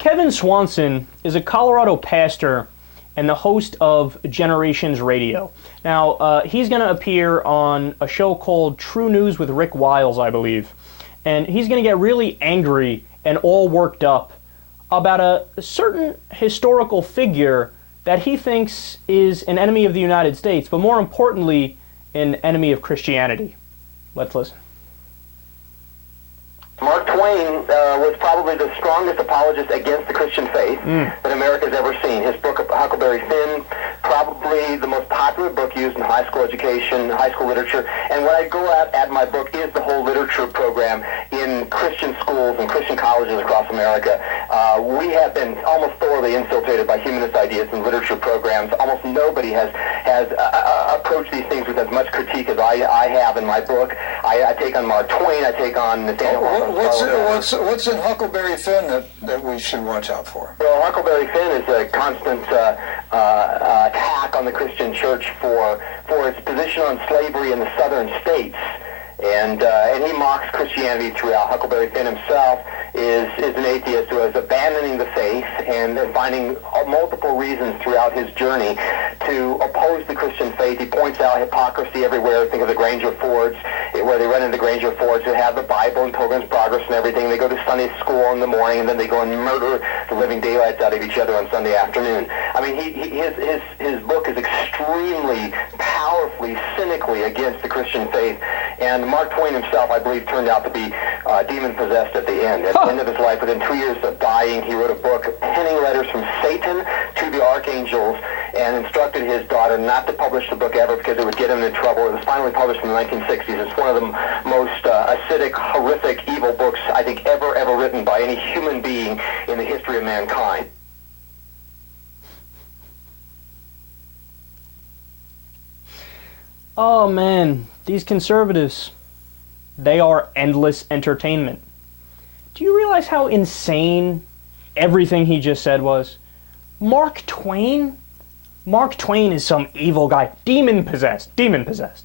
Kevin Swanson is a Colorado pastor and the host of Generations Radio. Now, he's going to appear on a show called TruNews with Rick Wiles, I believe. And he's going to get really angry and all worked up about a certain historical figure that he thinks is an enemy of the United States, but more importantly, an enemy of Christianity. Let's listen. Mark Twain was probably the strongest apologist against the Christian faith that America's ever seen. His book, Huckleberry Finn, probably the most popular book used in high school education, high school literature. And what I go at my book is the whole literature program in Christian schools and Christian colleges across America. We have been almost thoroughly infiltrated by humanist ideas in literature programs. Almost nobody has approached these things with as much critique as I have in my book. I take on Mark Twain, I take on Nathaniel. What's in Huckleberry Finn that we should watch out for? Well, Huckleberry Finn is a constant attack on the Christian church for its position on slavery in the southern states. And he mocks Christianity throughout. Huckleberry Finn himself is an atheist who is abandoning the faith and finding multiple reasons throughout his journey to oppose the Christian faith. He points out hypocrisy everywhere. Think of the Granger Fords, where they run into Granger Fords who have the Bible and Pilgrim's Progress and everything. They go to Sunday school in the morning, and then they go and murder the living daylights out of each other on Sunday afternoon. I mean, his book is extremely powerfully, cynically against the Christian faith. And Mark Twain himself, I believe, turned out to be demon-possessed at the end. At the end of his life, within 2 years of dying, he wrote a book penning letters from Satan to the archangels and instructed his daughter not to publish the book ever because it would get him in trouble. It was finally published in the 1960s. It's one of the most acidic, horrific, evil books I think ever written by any human being in the history of mankind. Oh man, these conservatives, they are endless entertainment. Do you realize how insane everything he just said was? Mark Twain? Mark Twain is some evil guy. Demon-possessed. Demon-possessed.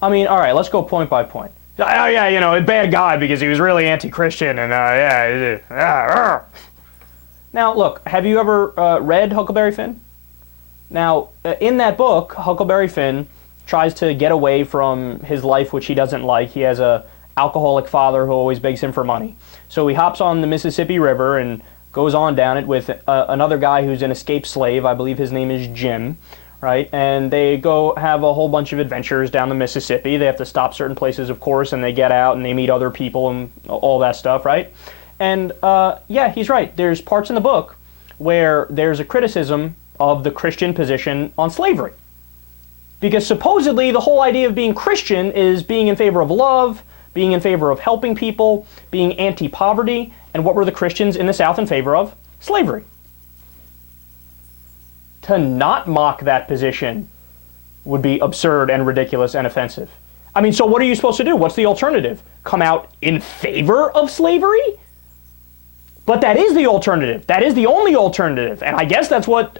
I mean, all right, let's go point by point. Oh, yeah, you know, a bad guy because he was really anti-Christian and, Now, look, have you ever read Huckleberry Finn? Now, in that book, Huckleberry Finn tries to get away from his life, which he doesn't like. He has a alcoholic father who always begs him for money. So he hops on the Mississippi River and goes on down it with another guy who's an escaped slave. I believe his name is Jim, right? And they go have a whole bunch of adventures down the Mississippi. They have to stop certain places, of course, and they get out and they meet other people and all that stuff, right? And yeah, he's right. There's parts in the book where there's a criticism of the Christian position on slavery. Because supposedly the whole idea of being Christian is being in favor of love, being in favor of helping people, being anti-poverty, and what were the Christians in the South in favor of? Slavery. To not mock that position would be absurd and ridiculous and offensive. I mean, so what are you supposed to do? What's the alternative? Come out in favor of slavery? But that is the alternative. That is the only alternative. And I guess that's what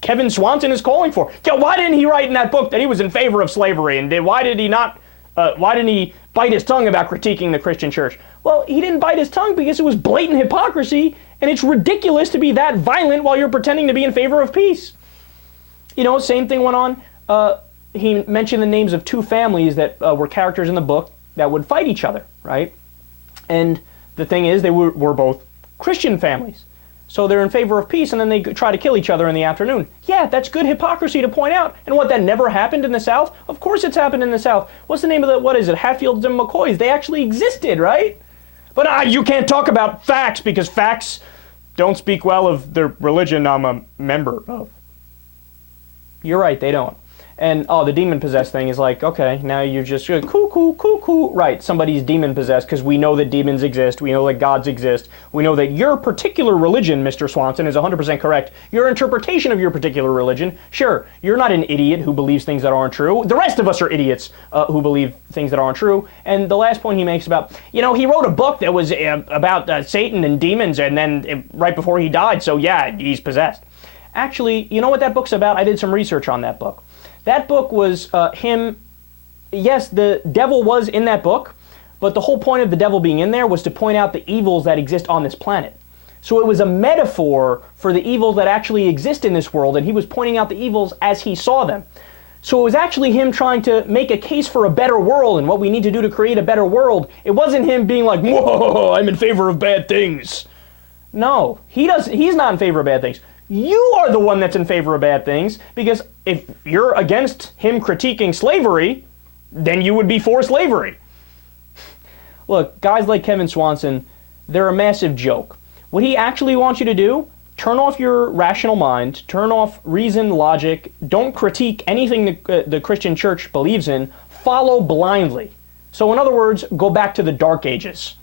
Kevin Swanson is calling for. Yeah, why didn't he write in that book that he was in favor of slavery? And why didn't he bite his tongue about critiquing the Christian church? Well, he didn't bite his tongue because it was blatant hypocrisy, and it's ridiculous to be that violent while you're pretending to be in favor of peace. You know, same thing went on. He mentioned the names of two families that were characters in the book that would fight each other, right? And the thing is, they were both Christian families. So they're in favor of peace, and then they try to kill each other in the afternoon. Yeah, that's good hypocrisy to point out. And what, that never happened in the South? Of course it's happened in the South. What's the name of what is it, Hatfields and McCoys? They actually existed, right? But you can't talk about facts because facts don't speak well of the religion I'm a member of. You're right, they don't. And, the demon-possessed thing is like, okay, now you're just cool. Right, somebody's demon-possessed because we know that demons exist. We know that gods exist. We know that your particular religion, Mr. Swanson, is 100% correct. Your interpretation of your particular religion, sure, you're not an idiot who believes things that aren't true. The rest of us are idiots who believe things that aren't true. And the last point he makes about, he wrote a book that was about Satan and demons, and then right before he died, so yeah, he's possessed. Actually, you know what that book's about? I did some research on that book. That book was yes, the devil was in that book, but the whole point of the devil being in there was to point out the evils that exist on this planet. So it was a metaphor for the evils that actually exist in this world, and he was pointing out the evils as he saw them. So it was actually him trying to make a case for a better world and what we need to do to create a better world. It wasn't him being like, whoa, I'm in favor of bad things. No, he's not in favor of bad things. You are the one that's in favor of bad things, because if you're against him critiquing slavery, then you would be for slavery. Look, guys like Kevin Swanson, they're a massive joke. What he actually wants you to do, turn off your rational mind, turn off reason, logic, don't critique anything the Christian church believes in, follow blindly. So in other words, go back to the Dark Ages.